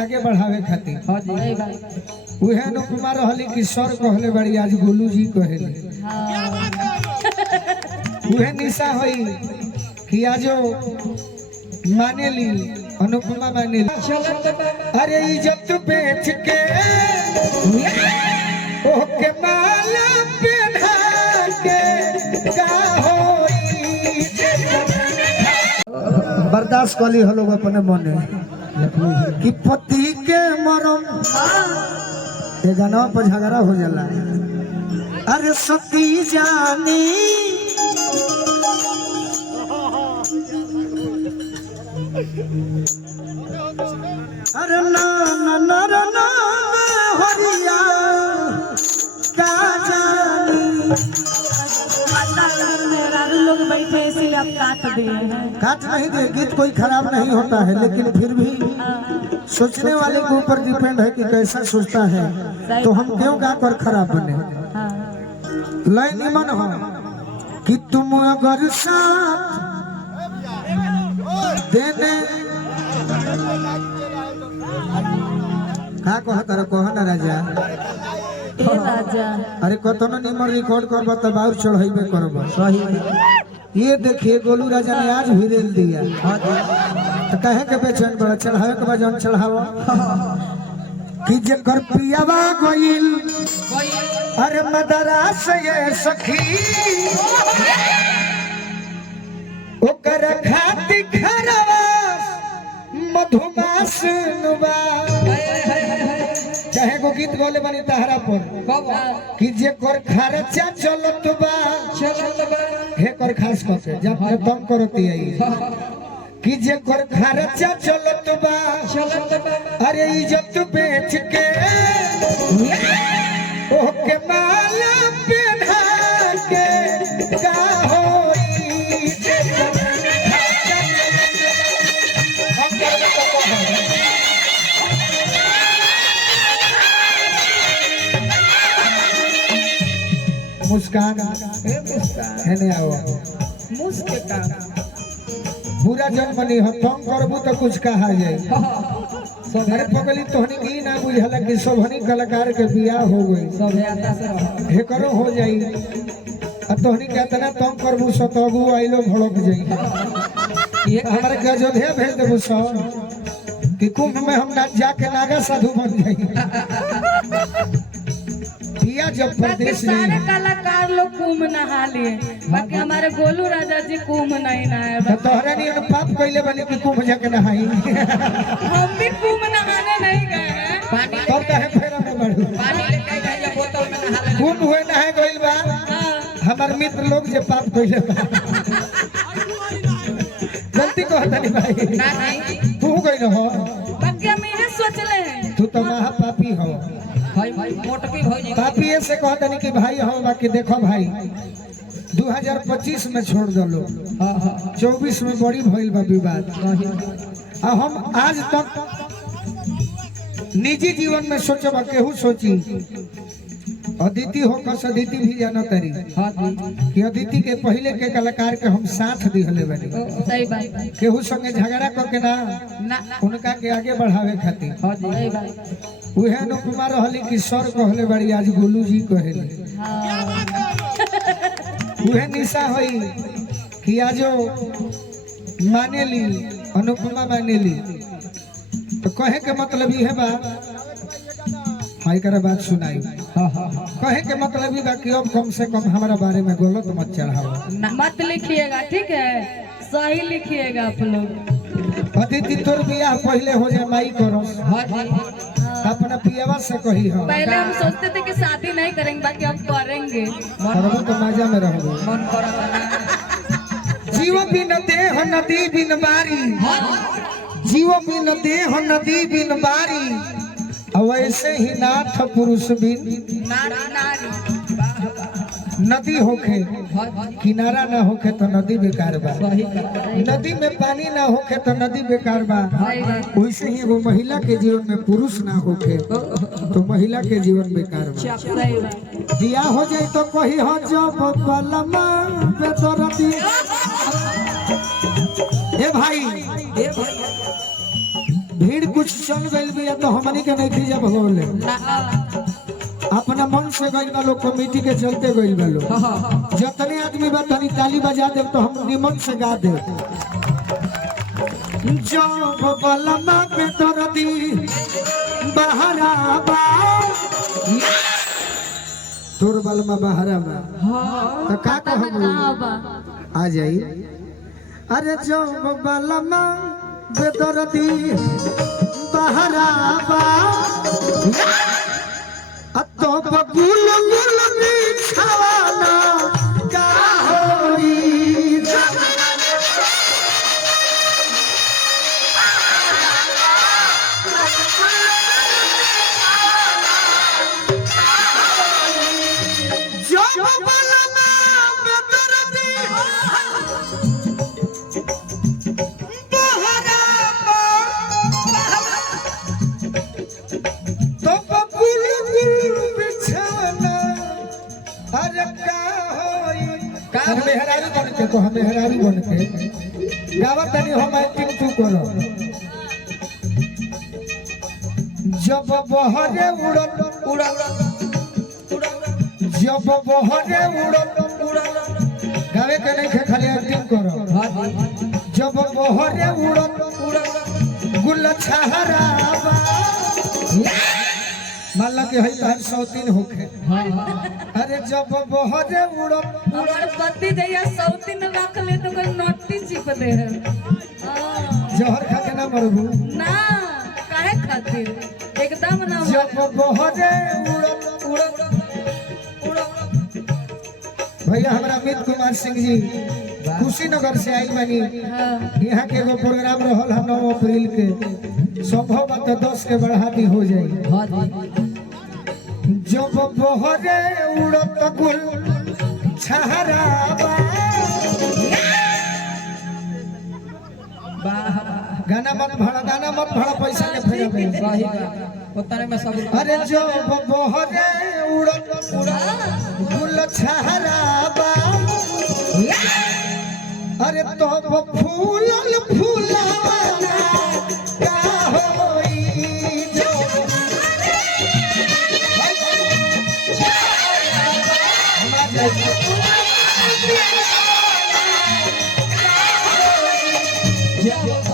आगे बढ़ावे खातिर उहे अनुपमा रहली कि सर कहले बड़ी आज गोलू जी कहले उहे निशा होई कि आजो मानेली अनुपमा मानेली अरे इज्जत बेच के ओके माला पहना के का होई बर्दाश्त कली हो लोग अपने मने कि पति के मरम ये गाना पर झगड़ा हो जाला अरे सती जानी अरे ना ना ना ना ना हरिया का जानी लोग बैठे इसलिए आप काट दिए हैं। काट नहीं दे गीत कोई खराब नहीं होता है लेकिन फिर भी सोचने वाले के ऊपर डिपेंड है कि कैसा सोचता है तो हम क्यों गा कर खराब बने। लाइन मन हो कि तुम अगर साथ देने का कह ना राजा ए राजा अरे कतनो निमर रिकॉर्ड करब तो बाउर चढ़ाइबे करब सही। ये देखिए गोलू राजा ने आज भी रेल दिया तो कहे के बेचैन बड़ा चढ़ावे के बाद जौन चढ़ावा कि जेकर पियावा गइल अरे मदरास ये सखी ओकर खाती खरवा मधुमास नुबा चाहे को गीत गोले बनी तहरा पर कि जे कर खर्चा चलत बा हे कर खास कसे जब तुम करती है कि जे कर खर्चा चलत बा अरे इज्जत बेच के ओके माला पहना के का होई मुस्कान है ने आओ मुस्कान बुरा जन्म नहीं हो तुम करबू तो कुछ कहा जाए अरे पगली तोहनी की ना बुझल कि सबहनी कलाकार के बियाह हो गई हे करो हो जाई आ तोहनी के इतना तुम करबू सतगु आइलो भड़क जाई ये हमारे के अयोध्या भेज देबू सब कि कुंभ में हम ना जाके नागा साधु बन जाई जब प्रदेश सारे कलाकार लोग कुंभ नहा लिए बाकी हमारे गोलू राजा जी कुंभ नहीं नहाए तो तोहरा नहीं पाप कइले बनी कि कुंभ जाके नहाई हम भी कुंभ नहाने नहीं गए तब कहे फेरा में बढ़ू कुंभ हुए नहाए गइल बा हमार मित्र लोग जे पाप कइले बा गलती कहतनी भाई नहीं तू गइल हो बाकी हम इहे सोचले हैं तू तो महा पापी हो पापी से कहतनी कि भाई हो बाकी देखो भाई 2025 में छोड़ दलो 24 में बड़ी भइल बा विवाद आ हम आज तक निजी जीवन में सोचब केहू सोची अदिति हो कस अदिति भी जाना तरी कि अदिति के पहले के कलाकार के हम साथ दिहले बनी सही बात केहू संगे झगड़ा करके ना उनका के आगे बढ़ावे खातिर सही बात उहे अनुपमा रहली कि सर कहले बड़ी आज गोलू जी कहले उहे निशा होई कि आजो मानेली अनुपमा मानेली तो कहे के मतलब ये बा हाई कर बात सुनाई कहे के मतलब ये बा कि अब कम से कम हमारा बारे में गलत मत चढ़ाओ मत लिखिएगा ठीक है सही लिखिएगा आप लोग अदिति तोर बियाह पहले हो जाए माई करो अपना पियावा से कही हो पहले हम सोचते थे कि शादी नहीं करेंगे बाकी अब करेंगे करबो तो मजा में रहो जीव बिन देह नदी बिन बारी जीव बिन देह नदी बिन बारी वैसे ही नाथ पुरुष बिन नदी होखे किनारा ना होखे तो नदी बेकार बा नदी में पानी ना होखे तो नदी बेकार बा वैसे ही वो महिला के जीवन में पुरुष ना होखे तो महिला के जीवन बेकार बा दिया हो जाए तो कही हो जब बलमा बेदरदी ए भाई भीड़ कुछ चल गई भी तो हमनी के नहीं थी जब भगोले अपना मन से गई बा लोग कमेटी के चलते गई बा लोग जितने आदमी बा तनी ताली बजा दे तो हम निमन से गा दे जो बलमा पे दर्दी बहरा बा तोर बलमा बहरा बा तो का कहब आ जाई अरे जो बलमा पे दर्दी बहरा बा तो बगुल गुल बिछवाना का होई जो बलमा में दर्दी बहरा तो बगुल अरे का होई का मेहरारू बन के को मेहरारू बन के गावत तनी हम एक्टिंग तू करो जब बहरे उड़त जब बहरे उड़त गावे के नहीं खाली एक्टिंग करो जब बहरे उड़त गुल छहरावा मान के है तहन 100 होखे अरे जब बहरे उड़त अगर पति जइया 100 रख ले तो कोई नोटी चिप दे है जहर खा के ना मरबू ना काहे खातिर एकदम ना जब बहरे उड़त भैया हमरा अमित कुमार सिंह जी कुशीनगर से आई बानी यहाँ के एगो प्रोग्राम रहल है 9 अप्रैल के संभव बात 10 के बढ़ा दी हो जाए जब बहरे उड़त गुल छहरावा गाना मत भाड़ा पैसा के फेरे में सही बात उतने में सब अरे जब बहरे उड़त गुल छहरावा अरे तो फूलल फूलाना का होई जो जब